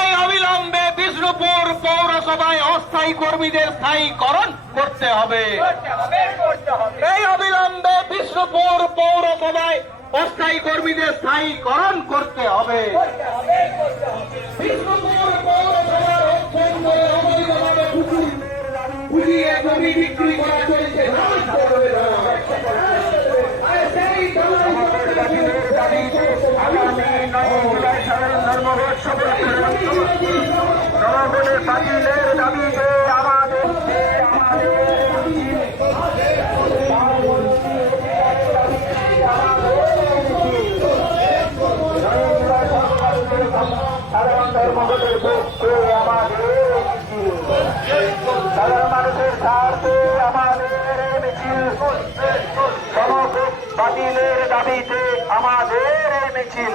এই অবিলম্বে বিষ্ণুপুর পৌরসভায় অস্থায়ী কর্মীদের স্থায়ীকরণ করতে হবে। এই অবিলম্বে বিষ্ণুপুর পৌরসভায় অস্থায়ী কর্মীদের স্থায়ীকরণ করতে হবে। বিষ্ণুপুর পৌরসভার অধ্যক্ষ অবৈধভাবে বিক্রি করা জনগণের বাতিলের দাবিতে আমাদের সাধারণ ধর্মঘটের পক্ষে আমাদের সাধারণ মানুষের স্বার্থে দাবিতে আমাদের এই মিছিল।